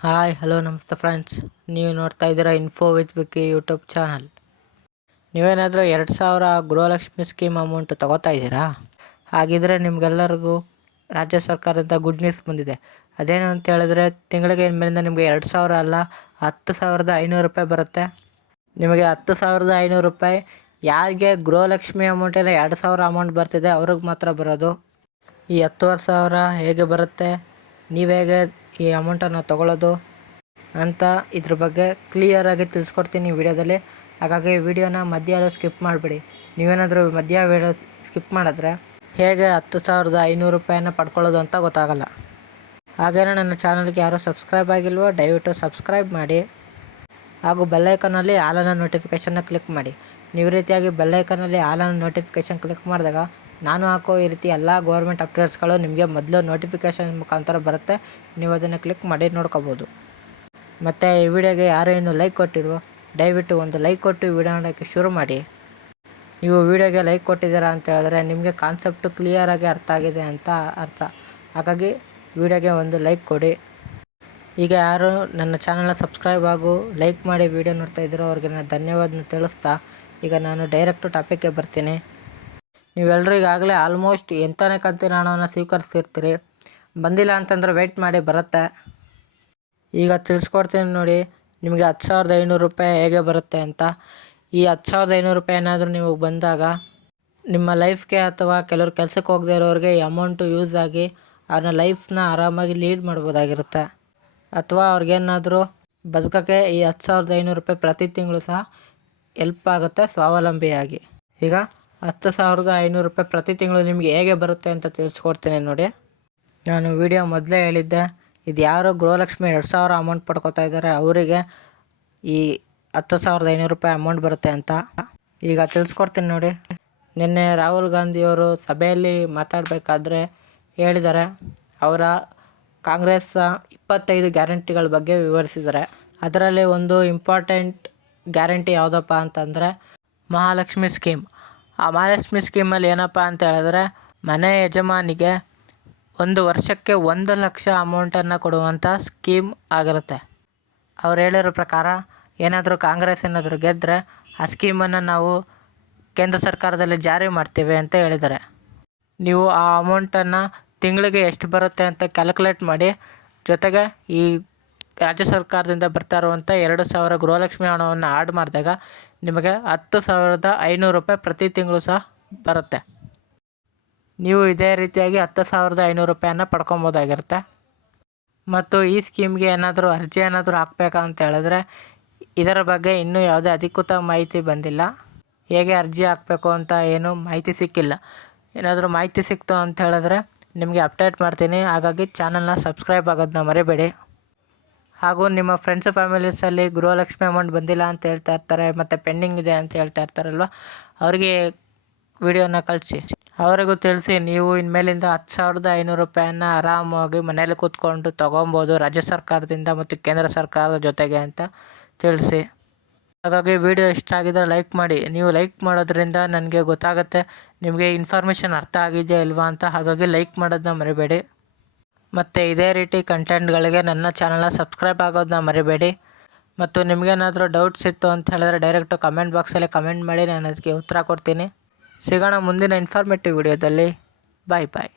Hi hello ನಮಸ್ತೆ friends, ನೀವು ನೋಡ್ತಾ ಇದ್ದೀರಾ info with Vicky YouTube channel. ನೀವೇನಾದರೂ 2000 ಗೃಹಲಕ್ಷ್ಮಿ ಸ್ಕೀಮ್ ಅಮೌಂಟ್ ತೊಗೋತಾ ಇದ್ದೀರಾ? ಹಾಗಿದ್ರೆ ನಿಮಗೆಲ್ಲರಿಗೂ ರಾಜ್ಯ ಸರ್ಕಾರದಿಂದ ಗುಡ್ ನ್ಯೂಸ್ ಬಂದಿದೆ. ಅದೇನು ಅಂತ ಹೇಳಿದ್ರೆ, ತಿಂಗಳಿಗೆ ಇನ್ಮೇಲಿಂದ ನಿಮಗೆ 2000 ಅಲ್ಲ 10,500 ರೂಪಾಯಿ ಬರುತ್ತೆ. ನಿಮಗೆ 10,500 ರೂಪಾಯಿ ಯಾರಿಗೆ ಗೃಹಲಕ್ಷ್ಮಿ ಅಮೌಂಟೆಲ್ಲ 2,000 ಅಮೌಂಟ್ ಬರ್ತಿದೆ ಅವ್ರಿಗೆ ಮಾತ್ರ ಬರೋದು. ಈ 10,000 ಹೇಗೆ ಬರುತ್ತೆ, ನೀವು ಹೇಗೆ ಈ ಅಮೌಂಟನ್ನು ತೊಗೊಳ್ಳೋದು ಅಂತ ಇದ್ರ ಬಗ್ಗೆ ಕ್ಲಿಯರಾಗಿ ತಿಳಿಸ್ಕೊಡ್ತೀನಿ ವಿಡಿಯೋದಲ್ಲಿ. ಹಾಗಾಗಿ ವಿಡಿಯೋನ ಮಧ್ಯ ಸ್ಕಿಪ್ ಮಾಡಿಬಿಡಿ. ನೀವೇನಾದರೂ ಮಧ್ಯ ವಿಡಿಯೋ ಸ್ಕಿಪ್ ಮಾಡಿದ್ರೆ ಹೇಗೆ 10,500 ರೂಪಾಯಿನ ಪಡ್ಕೊಳ್ಳೋದು ಅಂತ ಗೊತ್ತಾಗಲ್ಲ. ಹಾಗೇನೇ ನನ್ನ ಚಾನಲ್ಗೆ ಯಾರೂ ಸಬ್ಸ್ಕ್ರೈಬ್ ಆಗಿಲ್ವೋ ದಯವಿಟ್ಟು ಸಬ್ಸ್ಕ್ರೈಬ್ ಮಾಡಿ, ಹಾಗೂ ಬೆಲ್ಲೈಕನಲ್ಲಿ ಆಲನ್ನ ನೋಟಿಫಿಕೇಷನ್ನ ಕ್ಲಿಕ್ ಮಾಡಿ. ನೀವು ರೀತಿಯಾಗಿ ಬೆಲ್ಲೈಕನಲ್ಲಿ ಆಲನ್ನ ನೋಟಿಫಿಕೇಷನ್ ಕ್ಲಿಕ್ ಮಾಡಿದಾಗ ನಾನು ಹಾಕೋ ಈ ರೀತಿ ಎಲ್ಲ ಗೌರ್ಮೆಂಟ್ ಅಪ್ಡೇಟ್ಸ್ಗಳು ನಿಮಗೆ ಮೊದಲು ನೋಟಿಫಿಕೇಷನ್ ಮುಖಾಂತರ ಬರುತ್ತೆ. ನೀವು ಅದನ್ನು ಕ್ಲಿಕ್ ಮಾಡಿ ನೋಡ್ಕೋಬೋದು. ಮತ್ತು ಈ ವಿಡಿಯೋಗೆ ಯಾರು ಇನ್ನೂ ಲೈಕ್ ಕೊಟ್ಟಿರೋ ದಯವಿಟ್ಟು ಒಂದು ಲೈಕ್ ಕೊಟ್ಟು ವಿಡಿಯೋ ನೋಡೋಕ್ಕೆ ಶುರು ಮಾಡಿ. ನೀವು ವಿಡಿಯೋಗೆ ಲೈಕ್ ಕೊಟ್ಟಿದ್ದೀರಾ ಅಂತ ಹೇಳಿದ್ರೆ ನಿಮಗೆ ಕಾನ್ಸೆಪ್ಟು ಕ್ಲಿಯರಾಗಿ ಅರ್ಥ ಆಗಿದೆ ಅಂತ ಅರ್ಥ. ಹಾಗಾಗಿ ವಿಡಿಯೋಗೆ ಒಂದು ಲೈಕ್ ಕೊಡಿ. ಈಗ ಯಾರು ನನ್ನ ಚಾನಲ್ನ ಸಬ್ಸ್ಕ್ರೈಬ್ ಹಾಗೂ ಲೈಕ್ ಮಾಡಿ ವಿಡಿಯೋ ನೋಡ್ತಾ ಇದ್ದೀರೋ ಅವ್ರಿಗೆ ನಾನು ಧನ್ಯವಾದನ ತಿಳಿಸ್ತಾ ಈಗ ನಾನು ಡೈರೆಕ್ಟು ಟಾಪಿಕ್ಗೆ ಬರ್ತೀನಿ. ನೀವೆಲ್ಲರೂ ಈಗಾಗಲೇ ಆಲ್ಮೋಸ್ಟ್ ಎಂಟನೇ ಕಂತಿನ ಹಣವನ್ನು ಸ್ವೀಕರಿಸಿರ್ತೀರಿ. ಬಂದಿಲ್ಲ ಅಂತಂದರೆ ವೆಯ್ಟ್ ಮಾಡಿ, ಬರುತ್ತೆ. ಈಗ ತಿಳಿಸ್ಕೊಡ್ತೀನಿ ನೋಡಿ, ನಿಮಗೆ 10,500 ರೂಪಾಯಿ ಹೇಗೆ ಬರುತ್ತೆ ಅಂತ. ಈ 10,500 ರೂಪಾಯಿ ಏನಾದರೂ ನಿಮಗೆ ಬಂದಾಗ ನಿಮ್ಮ ಲೈಫ್ಗೆ ಅಥವಾ ಕೆಲವ್ರು ಕೆಲಸಕ್ಕೆ ಹೋಗದೇ ಇರೋರಿಗೆ ಈ ಅಮೌಂಟು ಯೂಸ್ ಆಗಿ ಅವ್ರನ್ನ ಲೈಫ್ನ ಆರಾಮಾಗಿ ಲೀಡ್ ಮಾಡ್ಬೋದಾಗಿರುತ್ತೆ. ಅಥವಾ ಅವ್ರಿಗೇನಾದರೂ ಬದುಕೋಕ್ಕೆ ಈ 10,500 ರೂಪಾಯಿ ಪ್ರತಿ ತಿಂಗಳು ಸಹ ಹೆಲ್ಪ್ ಆಗುತ್ತೆ ಸ್ವಾವಲಂಬಿಯಾಗಿ. ಈಗ 10,500 ರೂಪಾಯಿ ಪ್ರತಿ ತಿಂಗಳು ನಿಮಗೆ ಹೇಗೆ ಬರುತ್ತೆ ಅಂತ ತಿಳಿಸ್ಕೊಡ್ತೀನಿ ನೋಡಿ. ನಾನು ವಿಡಿಯೋ ಮೊದಲೇ ಹೇಳಿದ್ದೆ, ಇದು ಯಾರು ಗೃಹಲಕ್ಷ್ಮಿ 2,000 ಅಮೌಂಟ್ ಪಡ್ಕೊತಾ ಇದ್ದಾರೆ ಅವರಿಗೆ ಈ 10,500 ರೂಪಾಯಿ ಅಮೌಂಟ್ ಬರುತ್ತೆ ಅಂತ. ಈಗ ತಿಳಿಸ್ಕೊಡ್ತೀನಿ ನೋಡಿ. ನಿನ್ನೆ ರಾಹುಲ್ ಗಾಂಧಿಯವರು ಸಭೆಯಲ್ಲಿ ಮಾತಾಡಬೇಕಾದ್ರೆ ಹೇಳಿದ್ದಾರೆ, ಅವರ ಕಾಂಗ್ರೆಸ್ 25 ಗ್ಯಾರಂಟಿಗಳ ಬಗ್ಗೆ ವಿವರಿಸಿದ್ದಾರೆ. ಅದರಲ್ಲಿ ಒಂದು ಇಂಪಾರ್ಟೆಂಟ್ ಗ್ಯಾರಂಟಿ ಯಾವುದಪ್ಪ ಅಂತಂದರೆ ಮಹಾಲಕ್ಷ್ಮಿ ಸ್ಕೀಮ್. ಆ ಮಹಾಲಕ್ಷ್ಮಿ ಸ್ಕೀಮಲ್ಲಿ ಏನಪ್ಪ ಅಂತ ಹೇಳಿದ್ರೆ, ಮನೆ ಯಜಮಾನಿಗೆ 1 ವರ್ಷಕ್ಕೆ 1 ಲಕ್ಷ ಅಮೌಂಟನ್ನು ಕೊಡುವಂಥ ಸ್ಕೀಮ್ ಆಗಿರುತ್ತೆ. ಅವ್ರು ಹೇಳಿರೋ ಪ್ರಕಾರ ಏನಾದರೂ ಕಾಂಗ್ರೆಸ್ ಏನಾದರೂ ಗೆದ್ದರೆ ಆ ಸ್ಕೀಮನ್ನು ನಾವು ಕೇಂದ್ರ ಸರ್ಕಾರದಲ್ಲಿ ಜಾರಿ ಮಾಡ್ತೀವಿ ಅಂತ ಹೇಳಿದ್ದಾರೆ. ನೀವು ಆ ಅಮೌಂಟನ್ನು ತಿಂಗಳಿಗೆ ಎಷ್ಟು ಬರುತ್ತೆ ಅಂತ ಕ್ಯಾಲ್ಕುಲೇಟ್ ಮಾಡಿ, ಜೊತೆಗೆ ಈ ರಾಜ್ಯ ಸರ್ಕಾರದಿಂದ ಬರ್ತಾ ಇರುವಂಥ 2,000 ಗೃಹಲಕ್ಷ್ಮಿ ಹಣವನ್ನು ಆಡ್ ಮಾಡಿದಾಗ ನಿಮಗೆ 10,500 ರೂಪಾಯಿ ಪ್ರತಿ ತಿಂಗಳು ಸಹ ಬರುತ್ತೆ. ನೀವು ಇದೇ ರೀತಿಯಾಗಿ 10,500 ರೂಪಾಯಿಯನ್ನು ಪಡ್ಕೊಬೋದಾಗಿರುತ್ತೆ. ಮತ್ತು ಈ ಸ್ಕೀಮ್ಗೆ ಏನಾದರೂ ಅರ್ಜಿ ಏನಾದರೂ ಹಾಕಬೇಕಾ ಅಂತ ಹೇಳಿದ್ರೆ ಇದರ ಬಗ್ಗೆ ಇನ್ನೂ ಯಾವುದೇ ಅಧಿಕೃತ ಮಾಹಿತಿ ಬಂದಿಲ್ಲ. ಹೇಗೆ ಅರ್ಜಿ ಹಾಕಬೇಕು ಅಂತ ಏನೂ ಮಾಹಿತಿ ಸಿಕ್ಕಿಲ್ಲ. ಏನಾದರೂ ಮಾಹಿತಿ ಸಿಕ್ತು ಅಂತ ಹೇಳಿದ್ರೆ ನಿಮಗೆ ಅಪ್ಡೇಟ್ ಮಾಡ್ತೀನಿ. ಹಾಗಾಗಿ ಚಾನಲ್ನ ಸಬ್ಸ್ಕ್ರೈಬ್ ಆಗೋದನ್ನ ಮರಿಬೇಡಿ. ಹಾಗೂ ನಿಮ್ಮ ಫ್ರೆಂಡ್ಸ್ ಫ್ಯಾಮಿಲೀಸಲ್ಲಿ ಗೃಹಲಕ್ಷ್ಮಿ ಅಮೌಂಟ್ ಬಂದಿಲ್ಲ ಅಂತ ಹೇಳ್ತಾ ಇರ್ತಾರೆ, ಮತ್ತು ಪೆಂಡಿಂಗ್ ಇದೆ ಅಂತ ಹೇಳ್ತಾ ಇರ್ತಾರಲ್ವ, ಅವರಿಗೆ ವಿಡಿಯೋನ ಕಳಿಸಿ, ಅವರಿಗೂ ತಿಳಿಸಿ ನೀವು ಇನ್ಮೇಲಿಂದ 10,500 ರೂಪಾಯಿಯನ್ನು ಆರಾಮಾಗಿ ಮನೇಲಿ ಕೂತ್ಕೊಂಡು ತೊಗೊಬೋದು ರಾಜ್ಯ ಸರ್ಕಾರದಿಂದ ಮತ್ತು ಕೇಂದ್ರ ಸರ್ಕಾರದ ಜೊತೆಗೆ ಅಂತ ತಿಳಿಸಿ. ಹಾಗಾಗಿ ವಿಡಿಯೋ ಇಷ್ಟ ಆಗಿದ್ರೆ ಲೈಕ್ ಮಾಡಿ. ನೀವು ಲೈಕ್ ಮಾಡೋದ್ರಿಂದ ನನಗೆ ಗೊತ್ತಾಗುತ್ತೆ ನಿಮಗೆ ಇನ್ಫಾರ್ಮೇಷನ್ ಅರ್ಥ ಆಗಿದೆಯಾ ಇಲ್ವಾ ಅಂತ. ಹಾಗಾಗಿ ಲೈಕ್ ಮಾಡೋದನ್ನ ಮರಿಬೇಡಿ. ಮತ್ತು ಇದೇ ರೀತಿ ಕಂಟೆಂಟ್ಗಳಿಗೆ ನನ್ನ ಚಾನಲ್ನ ಸಬ್ಸ್ಕ್ರೈಬ್ ಆಗೋದನ್ನ ಮರಿಬೇಡಿ. ಮತ್ತು ನಿಮಗೇನಾದರೂ ಡೌಟ್ಸ್ ಇತ್ತು ಅಂತ ಹೇಳಿದ್ರೆ ಡೈರೆಕ್ಟು ಕಮೆಂಟ್ ಬಾಕ್ಸಲ್ಲಿ ಕಮೆಂಟ್ ಮಾಡಿ, ನಾನು ಅದಕ್ಕೆ ಉತ್ತರ ಕೊಡ್ತೀನಿ. ಸಿಗೋಣ ಮುಂದಿನ ಇನ್ಫಾರ್ಮೇಟಿವ್ ವಿಡಿಯೋದಲ್ಲಿ. ಬಾಯ್ ಬಾಯ್.